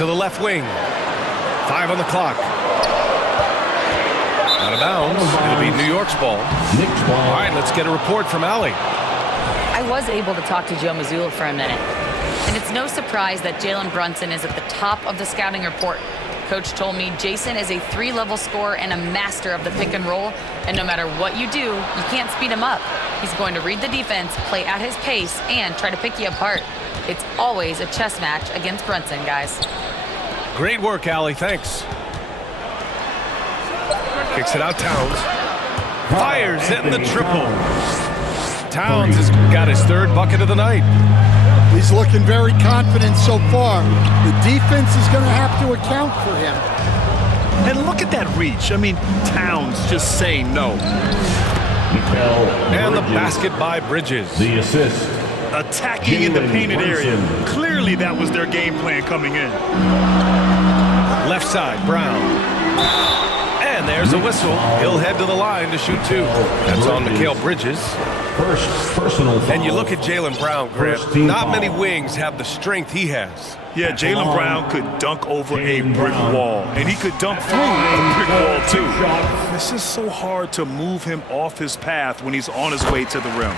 to the left wing. 5 on the clock. Out of bounds. It'll be New York's ball. Knicks ball. All right, let's get a report from Allie. I was able to talk to Joe Mazzulla for a minute. And it's no surprise that Jalen Brunson is at the top of the scouting report. Coach told me Jason is a 3-level scorer and a master of the pick and roll. And no matter what you do, you can't speed him up. He's going to read the defense, play at his pace, and try to pick you apart. It's always a chess match against Brunson, guys. Great work, Allie. Thanks. Kicks it out, Towns. Fires, hitting the triple. Towns has got his 3rd bucket of the night. He's looking very confident so far. The defense is going to have to account for him. And look at that reach. I mean, Towns just saying no. And the basket by Bridges. The assist. Attacking in the painted area. Clearly that was their game plan coming in. Left side, Brown. And there's a whistle. He'll head to the line to shoot 2. That's on Mikal Bridges. First personal foul. And you look at Jaylen Brown, Grant. Not many wings have the strength he has. Yeah, Jaylen Brown could dunk over a brick wall. And he could dunk through a brick wall, too. It's just so hard to move him off his path when he's on his way to the rim.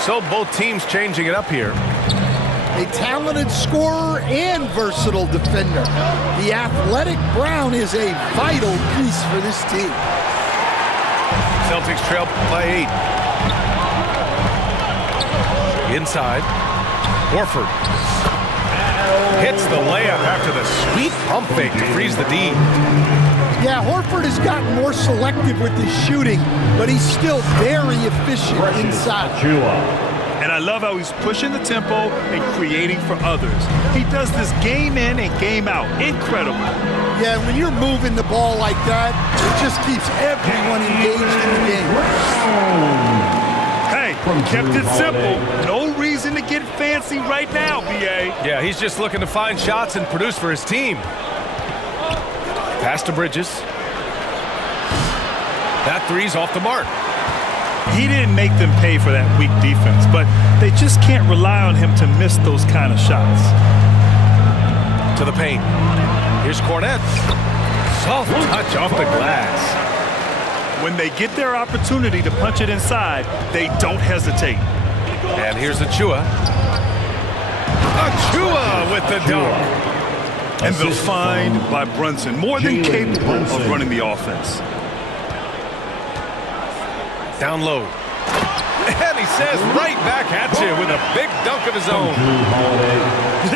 So both teams changing it up here. A talented scorer and versatile defender. The athletic Brown is a vital piece for this team. Celtics trail by 8. Inside. Horford. Hits the layup after the sweet pump fake to freeze the D. Yeah, Horford has gotten more selective with his shooting, but he's still very efficient inside. And I love how he's pushing the tempo and creating for others. He does this game in and game out. Incredible. Yeah, when you're moving the ball like that, it just keeps everyone engaged in the game. Hey, kept it simple. No reason to get fancy right now, B.A. Yeah, he's just looking to find shots and produce for his team. Pass to Bridges. That 3's off the mark. He didn't make them pay for that weak defense, but they just can't rely on him to miss those kind of shots. To the paint. Here's Cornette. Soft touch off the glass. When they get their opportunity to punch it inside, they don't hesitate. And here's Achua. Achua with the dunk. And the find by Brunson, more than capable of running the offense. Down low. And he says right back at you with a big dunk of his own.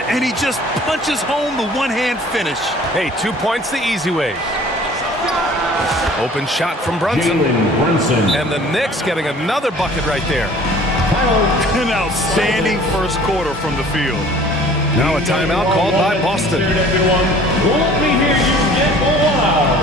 And he just punches home the one-hand finish. Hey, 2 points the easy way. Open shot from Brunson. And the Knicks getting another bucket right there. An outstanding first quarter from the field. Now a timeout called by Boston. Let me hear you get loud.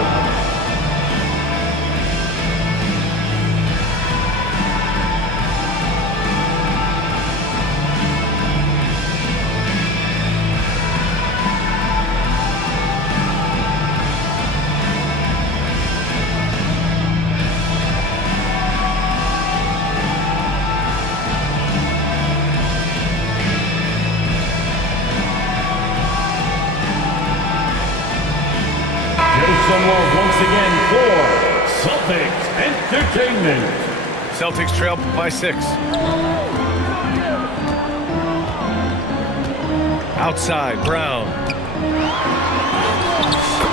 Once again for Celtics Entertainment. Celtics trail by 6. Outside, Brown.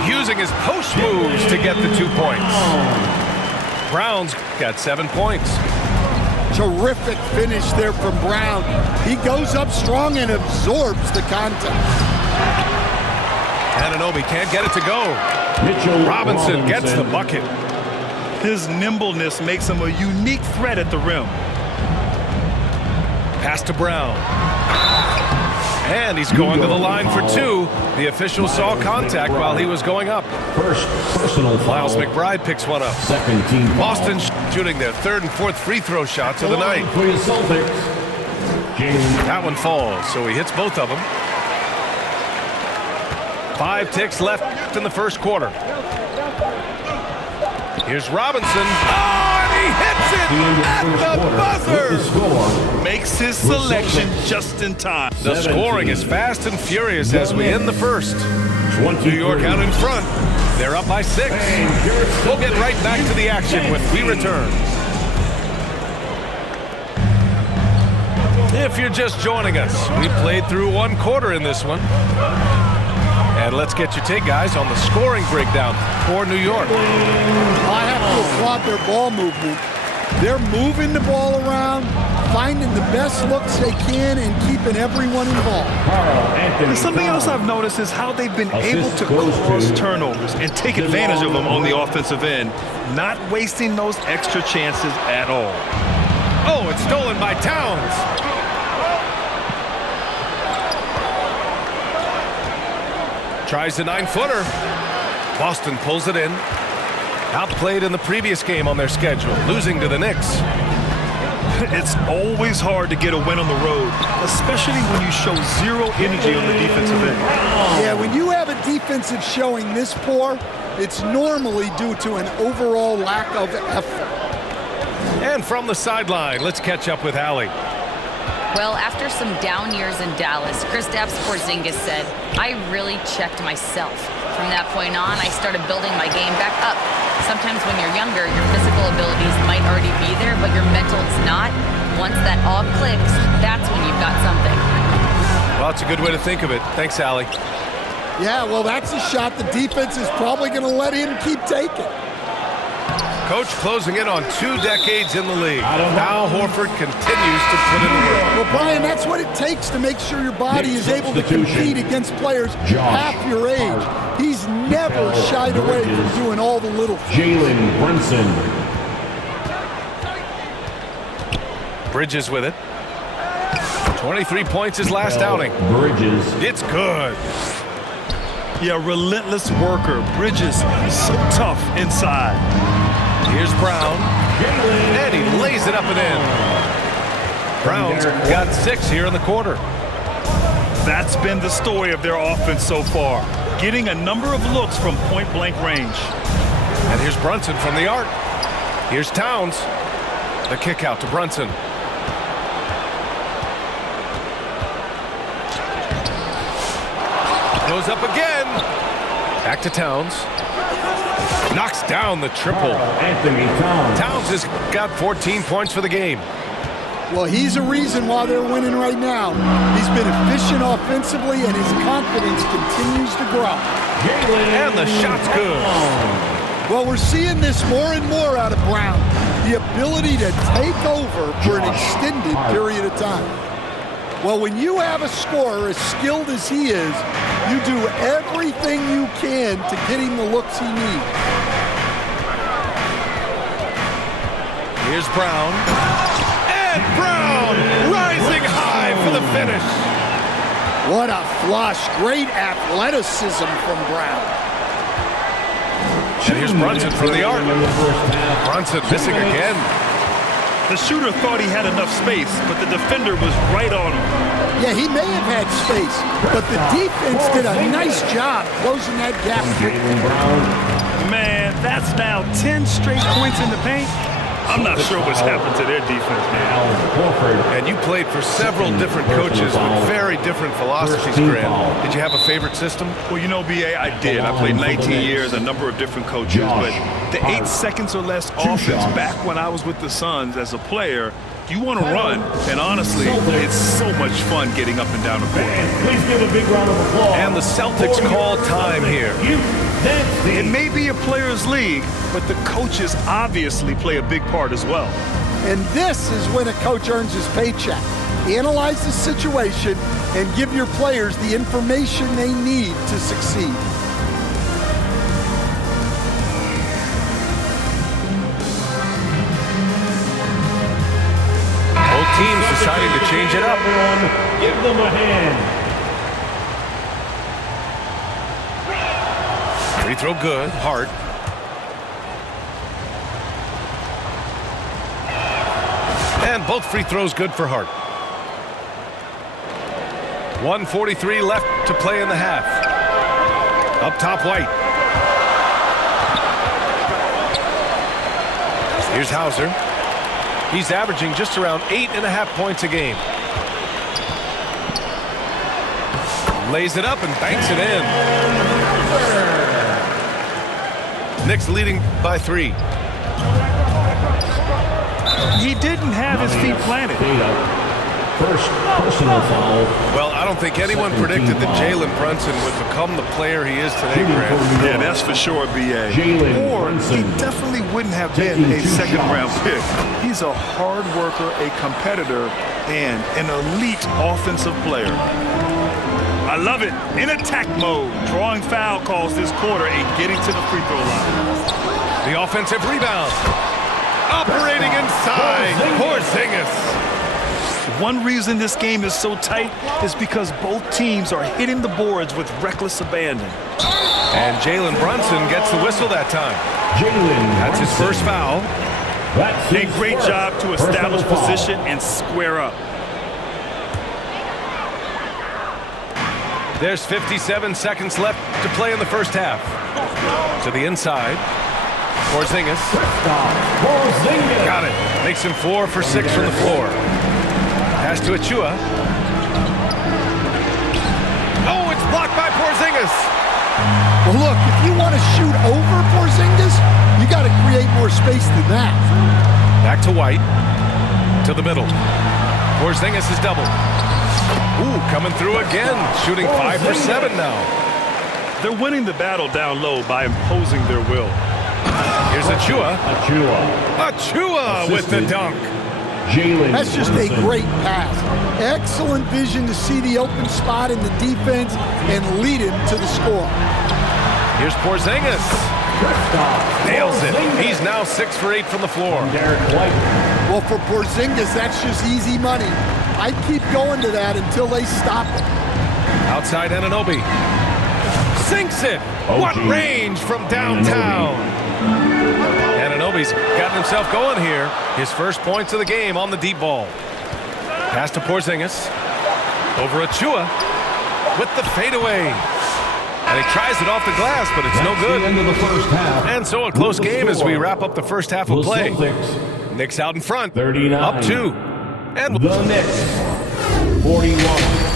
Using his post moves to get the 2 points. Brown's got 7 points. Terrific finish there from Brown. He goes up strong and absorbs the contact. Anunoby can't get it to go. Robinson gets the bucket. His nimbleness makes him a unique threat at the rim. Pass to Brown. And he's going to the line for 2. The official saw contact while he was going up. First personal foul. Miles McBride picks one up. Second team foul. Boston shooting their 3rd and 4th free throw shots of the night. For the Celtics. That one falls, so he hits both of them. 5 ticks left in the first quarter. Here's Robinson. Oh, and he hits it at the buzzer. Makes his selection just in time. The scoring is fast and furious as we end the first. New York out in front. They're up by 6. We'll get right back to the action when we return. If you're just joining us, we played through 1 quarter in this one. And let's get your take, guys, on the scoring breakdown for New York. I have to applaud their ball movement. They're moving the ball around, finding the best looks they can, and keeping everyone involved. And something else I've noticed is how they've been able to cause turnovers and take advantage of them on the offensive end, not wasting those extra chances at all. Oh, it's stolen by Towns. Tries the 9-footer. Boston pulls it in. Outplayed in the previous game on their schedule, losing to the Knicks. It's always hard to get a win on the road, especially when you show zero energy on the defensive end. Yeah, when you have a defensive showing this poor, it's normally due to an overall lack of effort. And from the sideline, let's catch up with Allie. Well, after some down years in Dallas, Kristaps Porzingis said, "I really checked myself. From that point on, I started building my game back up. Sometimes when you're younger, your physical abilities might already be there, but your mental is not. Once that all clicks, that's when you've got something." Well, it's a good way to think of it. Thanks, Allie. Yeah, well, that's a shot the defense is probably going to let him keep taking. Coach closing in on 2 decades in the league. Al Horford continues to put in the work. Well, Brian, that's what it takes to make sure your body is able to compete against players half your age. He's never shied away from doing all the little things. Jalen Brunson. Bridges with it. 23 points his last outing. Bridges. It's good. Yeah, relentless worker. Bridges, so tough inside. Here's Brown. And he lays it up and in. Brown's got 6 here in the quarter. That's been the story of their offense so far, getting a number of looks from point-blank range. And here's Brunson from the arc. Here's Towns. The kick out to Brunson. Goes up again. Back to Towns. Knocks down the triple. Anthony Towns. Towns has got 14 points for the game. Well, he's a reason why they're winning right now. He's been efficient offensively, and his confidence continues to grow. And the shot's good. Well, we're seeing this more and more out of Brown. The ability to take over for an extended period of time. Well, when you have a scorer as skilled as he is, you do everything you can to get him the looks he needs. Here's Brown. And Brown rising high for the finish. What a flush. Great athleticism from Brown. And here's Brunson from the arc. Brunson missing again. The shooter thought he had enough space, but the defender was right on him. Yeah, he may have had space, but the defense did a nice job closing that gap. Man, that's now 10 straight points in the paint. I'm not sure what's happened to their defense now. And you played for several different coaches with very different philosophies, Grant. Did you have a favorite system? Well, you know, B.A., I did. I played 19 years, a number of different coaches, but the 8 seconds or less offense back when I was with the Suns as a player, you want to run, and honestly, it's so much fun getting up and down the court. Please give a big round of applause. And the Celtics call time here. It may be a players' league, but the coaches obviously play a big part as well. And this is when a coach earns his paycheck. Analyze the situation and give your players the information they need to succeed. Both teams deciding to change it up. Give them a hand. Free throw good. Hart. And both free throws good for Hart. 1:43 left to play in the half. Up top, White. Here's Hauser. He's averaging just around 8.5 points a game. Lays it up and banks it in. Knicks leading by 3. He didn't have his feet planted. First personal foul. Well, I don't think anyone predicted that Jalen Brunson would become the player he is today, Grant. Yeah, that's for sure, B.A. Or he definitely wouldn't have been a second-round pick. He's a hard worker, a competitor, and an elite offensive player. I love it. In attack mode, drawing foul calls this quarter and getting to the free throw line. The offensive rebound. Operating inside. Porzingis. One reason this game is so tight is because both teams are hitting the boards with reckless abandon. And Jalen Brunson gets the whistle that time. That's his first foul. A great job to establish position and square up. There's 57 seconds left to play in the first half. To the inside. Porzingis. Got it. Makes him 4 for 6 from the floor. Pass to Achua. Oh, it's blocked by Porzingis. Well, look, if you want to shoot over Porzingis, you got to create more space than that. Back to White. To the middle. Porzingis is doubled. Ooh, coming through again. Shooting 5 for 7 now. They're winning the battle down low by imposing their will. Here's Achua. Achua with the dunk. That's just a great pass. Excellent vision to see the open spot in the defense and lead him to the score. Here's Porzingis. Nails it. He's now 6 for 8 from the floor. Well, for Porzingis, that's just easy money. I'd keep going to that until they stop it. Outside Anunoby. Sinks it. What range from downtown. Anunoby's got himself going here. His first points of the game on the deep ball. Pass to Porzingis. Over Achua with the fadeaway. And he tries it off the glass, but it's no good. And so a close game as we wrap up the first half of play. Knicks out in front. 39. Up 2. And the Knicks. 41.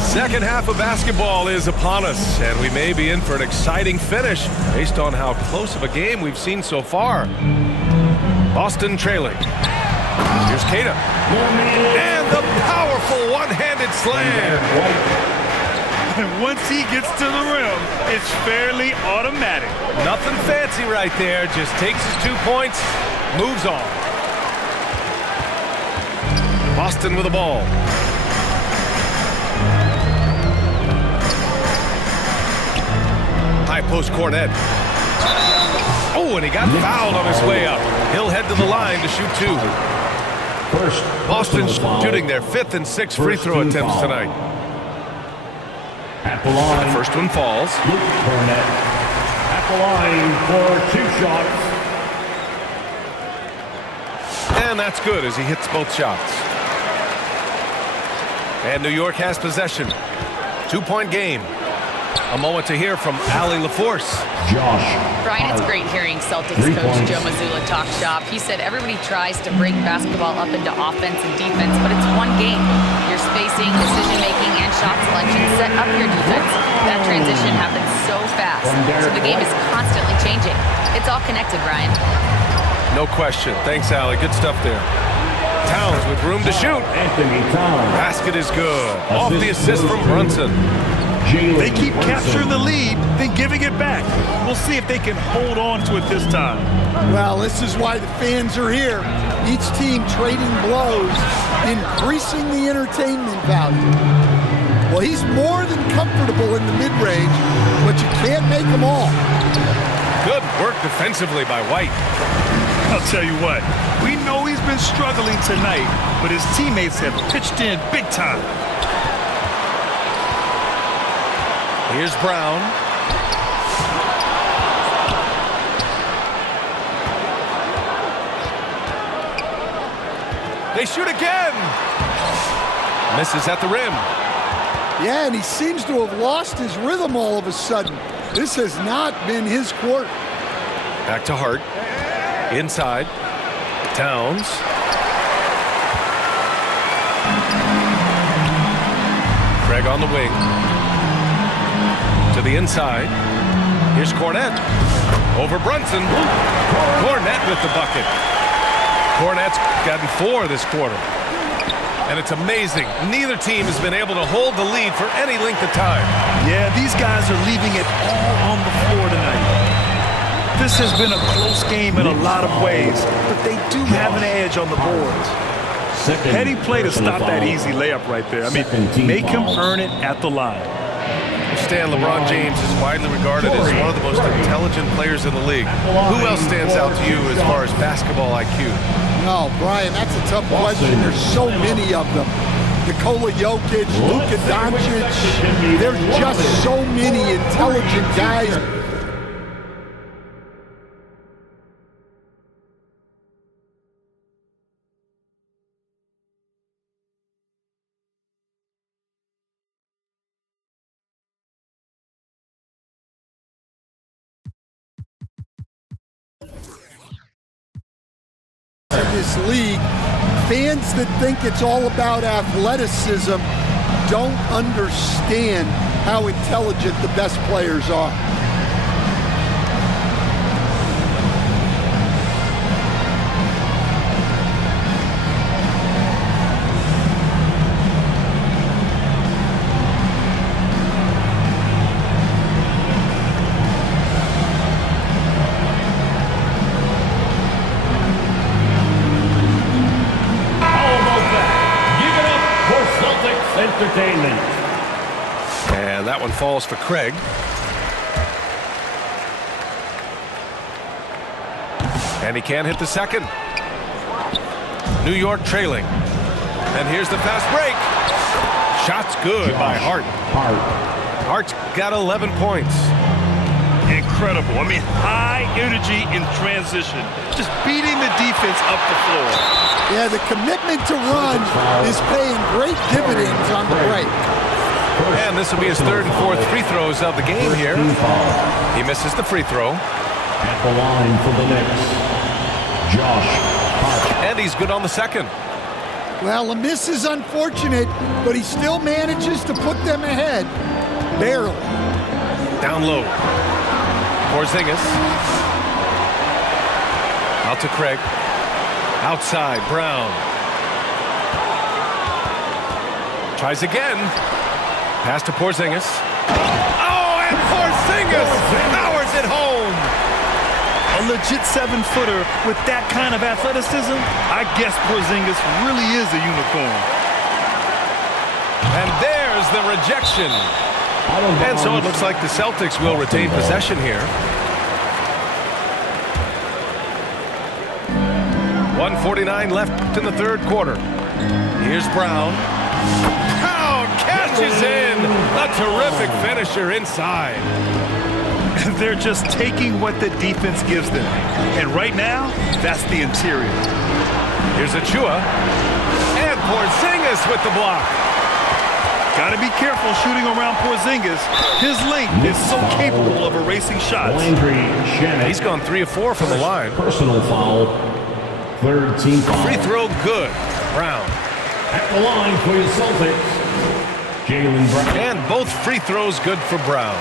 Second half of basketball is upon us, and we may be in for an exciting finish based on how close of a game we've seen so far. Boston trailing. Here's Kata. And the powerful one-handed slam. And once he gets to the rim, it's fairly automatic. Nothing fancy right there. Just takes his 2 points, moves on. Boston with the ball. High post Cornet. Oh, and he got fouled on his way up. He'll head to the line to shoot 2. Boston shooting their 5th and 6th free throw attempts tonight. At the line. The first one falls. Cornet. At the line for 2 shots. And that's good as he hits both shots. And New York has possession. 2-point game. A moment to hear from Allie LaForce. Brian, it's great hearing Celtics coach Joe Mazzulla talk shop. He said everybody tries to break basketball up into offense and defense, but it's one game. Your spacing, decision-making, and shot selection set up your defense. That transition happens so fast, so the game is constantly changing. It's all connected, Brian. No question. Thanks, Allie. Good stuff there. Towns with room to shoot. Anthony Towns. Basket is good. Off the assist from Brunson. They keep capturing the lead, then giving it back. We'll see if they can hold on to it this time. Well, this is why the fans are here. Each team trading blows, increasing the entertainment value. Well, he's more than comfortable in the mid-range, but you can't make them all. Good work defensively by White. I'll tell you what, we know he's been struggling tonight, but his teammates have pitched in big time. Here's Brown. They shoot again. Misses at the rim. Yeah, and he seems to have lost his rhythm all of a sudden. This has not been his court. Back to Hart. Inside. Towns. Craig on the wing. To the inside. Here's Cornette. Over Brunson. Cornette with the bucket. Cornette's gotten 4 this quarter. And it's amazing. Neither team has been able to hold the lead for any length of time. Yeah, these guys are leaving it all on the floor tonight. This has been a close game in a lot of ways, but they do have an edge on the boards. Heady play to stop that easy layup right there. I mean, make him earn it at the line. Stan, LeBron James is widely regarded as one of the most intelligent players in the league. Who else stands out to you as far as basketball IQ? No, Brian, that's a tough question. There's so many of them. Nikola Jokic, Luka Doncic. There's just so many intelligent guys. In this league, fans that think it's all about athleticism don't understand how intelligent the best players are. Entertainment. And that one falls for Craig. And he can't hit the second. New York trailing. And here's the fast break. Shot's good by Hart. Hart's got 11 points. Incredible. I mean, high energy in transition. Just beating the defense up the floor. Yeah, the commitment to run is paying great dividends on the break. And this will be his 3rd and 4th free throws of the game here. He misses the free throw. At the line for the Knicks, Josh Hart. And he's good on the second. Well, the miss is unfortunate, but he still manages to put them ahead. Barely. Down low. Porzingis. Out to Craig. Outside, Brown. Tries again. Pass to Porzingis. Oh, and Porzingis powers it home. A legit 7-footer with that kind of athleticism, I guess Porzingis really is a unicorn. And there's the rejection. And so it looks like the Celtics will retain possession here. 1:49 left in the 3rd quarter. Here's Brown. Brown catches in. A terrific finisher inside. They're just taking what the defense gives them. And right now, that's the interior. Here's Achua. And Porzingis with the block. Got to be careful shooting around Porzingis. His length is so capable of erasing shots. He's gone 3 of 4 from the line. Personal foul. 3rd team foul. Free throw good. Brown. At the line for your Celtics, Jaylen Brown. And both free throws good for Brown.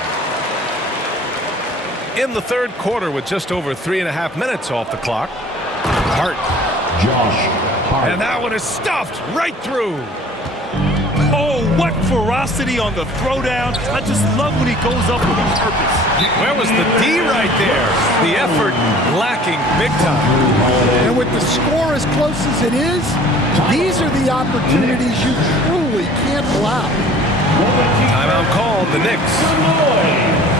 In the 3rd quarter with just over 3.5 minutes off the clock. Hart. Josh Hart. And that one is stuffed right through. Oh, what ferocity on the throwdown. I just love when he goes up with a purpose. Where was the D right there? The effort lacking big time. And with the score as close as it is, these are the opportunities you truly can't allow. Timeout called, the Knicks.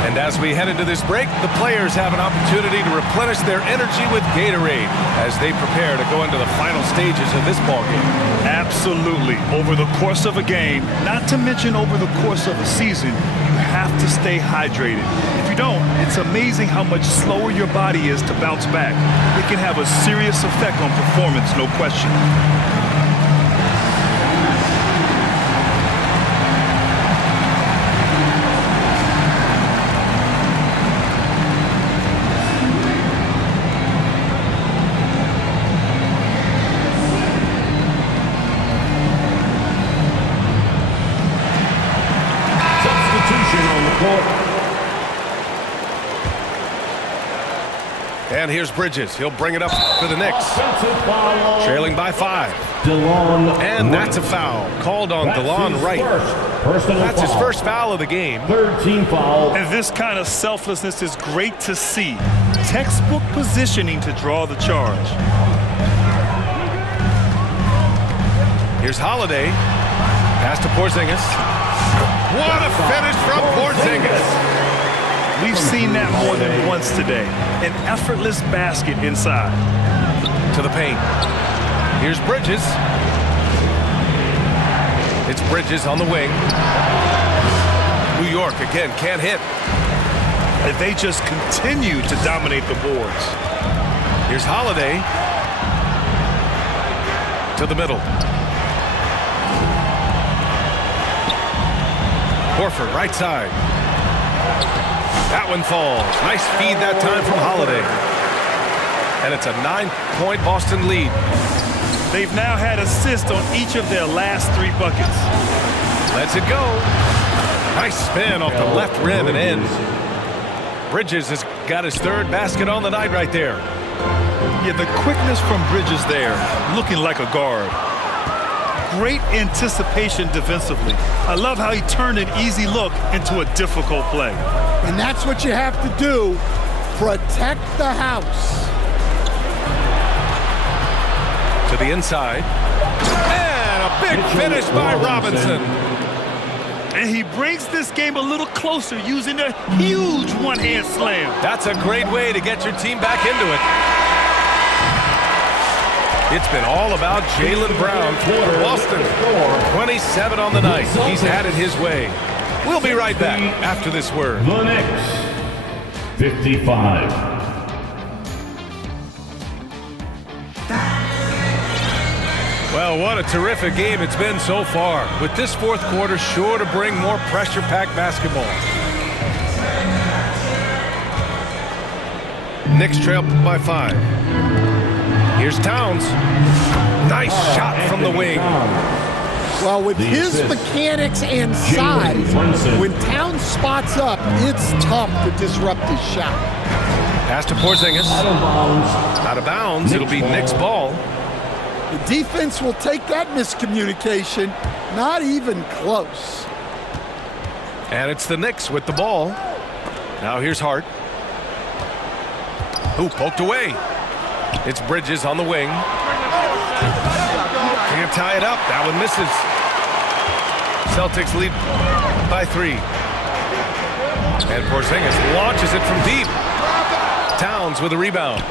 And as we head into this break, the players have an opportunity to replenish their energy with Gatorade as they prepare to go into the final stages of this ballgame. Absolutely. Over the course of a game, not to mention over the course of a season, you have to stay hydrated. If you don't, it's amazing how much slower your body is to bounce back. It can have a serious effect on performance, no question. And here's Bridges. He'll bring it up for the Knicks. Trailing by 5. And that's a foul. Called on DeLon Wright. That's his first foul of the game. Third team foul. And this kind of selflessness is great to see. Textbook positioning to draw the charge. Here's Holiday. Pass to Porzingis. What a finish from Porzingis. We've seen that more than once today. An effortless basket inside. To the paint. Here's Bridges. It's Bridges on the wing. New York again can't hit. And they just continue to dominate the boards. Here's Holiday. To the middle. Horford, right side. That one falls. Nice feed that time from Holiday. And it's a 9-point Boston lead. They've now had assists on each of their last 3 buckets. Lets it go. Nice spin off the left rim and in. Bridges has got his 3rd basket on the night right there. Yeah, the quickness from Bridges there, looking like a guard. Great anticipation defensively. I love how he turned an easy look into a difficult play. And that's what you have to do. Protect the house. To the inside. And a big finish by Robinson. And he brings this game a little closer using a huge one-hand slam. That's a great way to get your team back into it. It's been all about Jaylen Brown for Boston. 27 on the night. He's had it his way. We'll be right back after this word. The Knicks, 55. Well, what a terrific game it's been so far. With this 4th quarter sure to bring more pressure-packed basketball. Knicks trail by 5. Here's Towns. Nice shot from the wing. Well, with his mechanics and size, when Towns spots up, it's tough to disrupt his shot. Pass to Porzingis. Out of bounds. It'll be Knicks ball. The defense will take that miscommunication. Not even close. And it's the Knicks with the ball. Now here's Hart. Who poked away. It's Bridges on the wing. Can't tie it up. That one misses. Celtics lead by 3. And Porzingis launches it from deep. Towns with a rebound.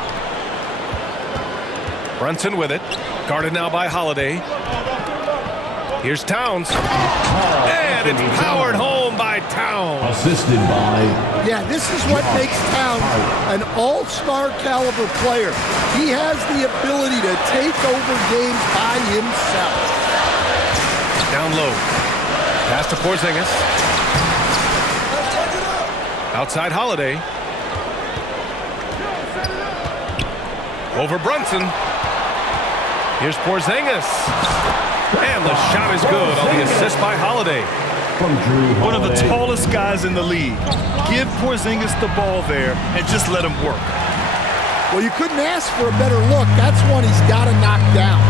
Brunson with it. Guarded now by Holiday. Here's Towns. And it's powered home by Towns. Assisted by... Yeah, this is what makes Towns an all-star caliber player. He has the ability to take over games by himself. Down low. Pass to Porzingis. Outside Holiday. Over Brunson. Here's Porzingis. And the shot is good on the assist by Holiday. From Drew Holiday. One of the tallest guys in the league. Give Porzingis the ball there and just let him work. Well, you couldn't ask for a better look. That's one he's got to knock down.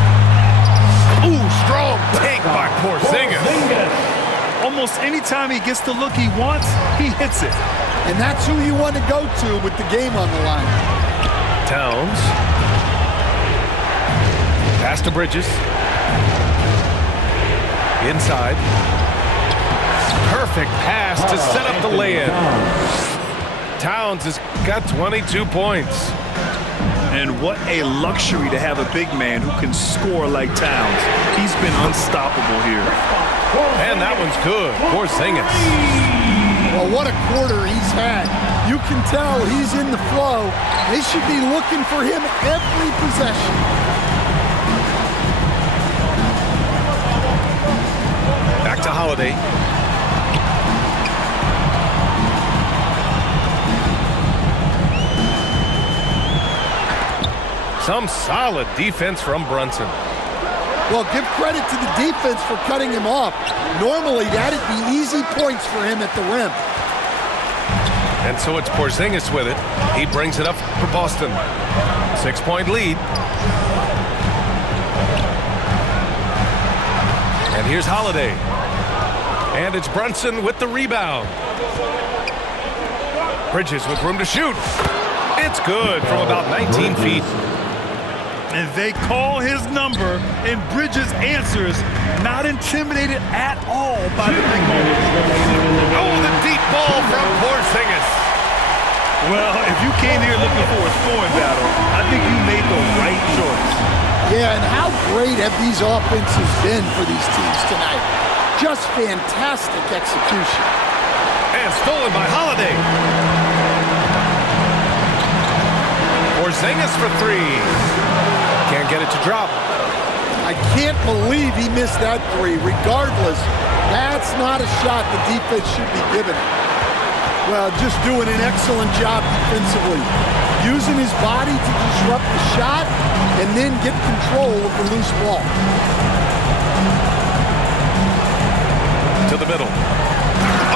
Ooh, strong take by Porzingis. Almost any time he gets the look he wants, he hits it. And that's who you want to go to with the game on the line. Towns. Pass to Bridges. Inside. Perfect pass to set up the lay-in. Towns has got 22 points. And what a luxury to have a big man who can score like Towns. He's been unstoppable here. And that one's good. Porzingis. Well, what a quarter he's had. You can tell he's in the flow. They should be looking for him every possession. Back to Holiday. Some solid defense from Brunson. Well, give credit to the defense for cutting him off. Normally, that'd be easy points for him at the rim. And so it's Porzingis with it. He brings it up for Boston. 6-point lead. And here's Holiday. And it's Brunson with the rebound. Bridges with room to shoot. It's good from about 19 feet. And they call his number, and Bridges answers, not intimidated at all by the big moment. Oh, the deep ball from Porzingis. Well, if you came here looking for a scoring battle, I think you made the right choice. Yeah, and how great have these offenses been for these teams tonight? Just fantastic execution. And stolen by Holiday. Porzingis for three. Can't get it to drop. I can't believe he missed that three. Regardless, that's not a shot the defense should be giving him. Well, just doing an excellent job defensively. Using his body to disrupt the shot and then get control of the loose ball. To the middle.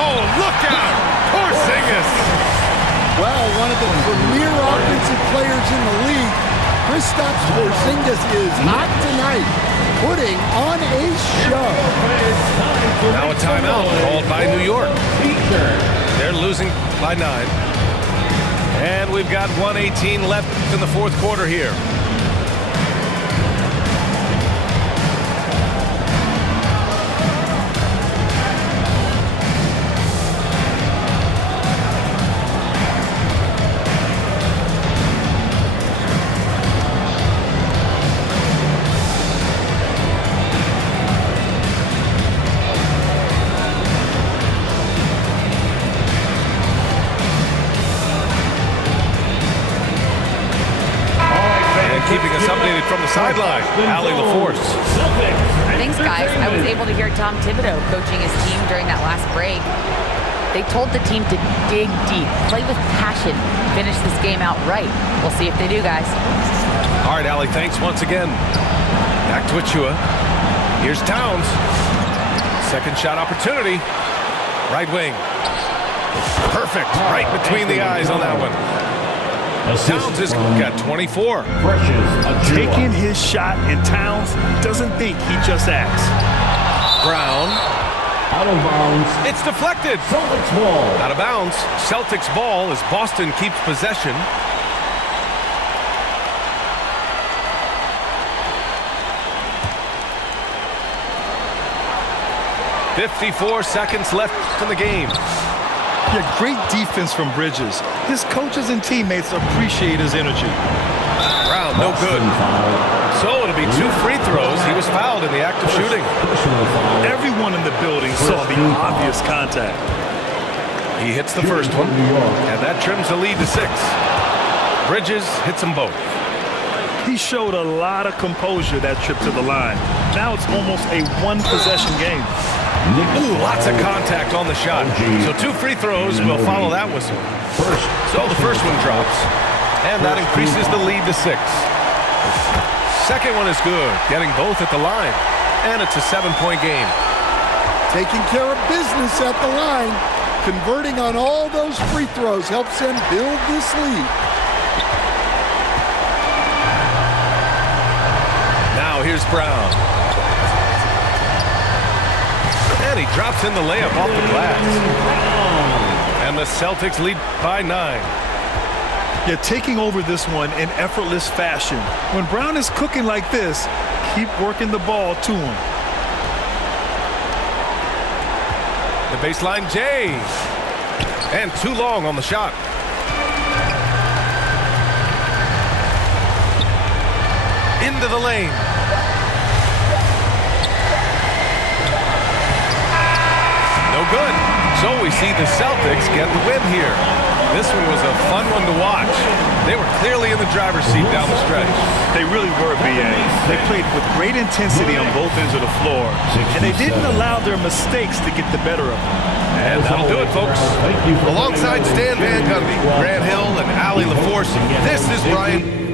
Oh, look out! Porzingis! Well, one of the premier offensive players in the league, Kristaps Porzingis is hot tonight, putting on a show. Now a timeout called by New York. They're losing by 9. And we've got 1:18 left in the fourth quarter here. Keeping us updated from the sideline, Allie LaForce. Thanks, guys. I was able to hear Tom Thibodeau coaching his team during that last break. They told the team to dig deep, play with passion, finish this game out right. We'll see if they do, guys. All right, Allie, thanks once again. Back to Achua. Here's Towns. Second shot opportunity. Right wing. Perfect. Right between the eyes on that one. Towns has got 24. Taking his shot, and Towns doesn't think, he just acts. Brown. Out of bounds. It's deflected. Celtics ball. Out of bounds. Celtics ball as Boston keeps possession. .54 seconds left in the game. Yeah, great defense from Bridges. His coaches and teammates appreciate his energy. Brown, no good. So it'll be 2 free throws. He was fouled in the act of shooting. Everyone in the building saw the obvious contact. He hits the first one, and that trims the lead to 6. Bridges hits them both. He showed a lot of composure that trip to the line. Now it's almost a one-possession game. Ooh, lots of contact on the shot. So 2 free throws will follow that whistle. So the first one drops, and that increases the lead to 6. Second one is good, getting both at the line, and it's a 7-point game. Taking care of business at the line, converting on all those free throws helps them build this lead. Now here's Brown. And he drops in the layup off the glass. And the Celtics lead by 9. Yeah, taking over this one in effortless fashion. When Brown is cooking like this, keep working the ball to him. The baseline J. And too long on the shot. Into the lane. No good. So we see the Celtics get the win here. This one was a fun one to watch. They were clearly in the driver's seat down the stretch. They really were, B.A. They played with great intensity on both ends of the floor, and they didn't allow their mistakes to get the better of them. And that'll do it, folks. Alongside Stan Van Gundy, Grant Hill, and Allie LaForce, this is Brian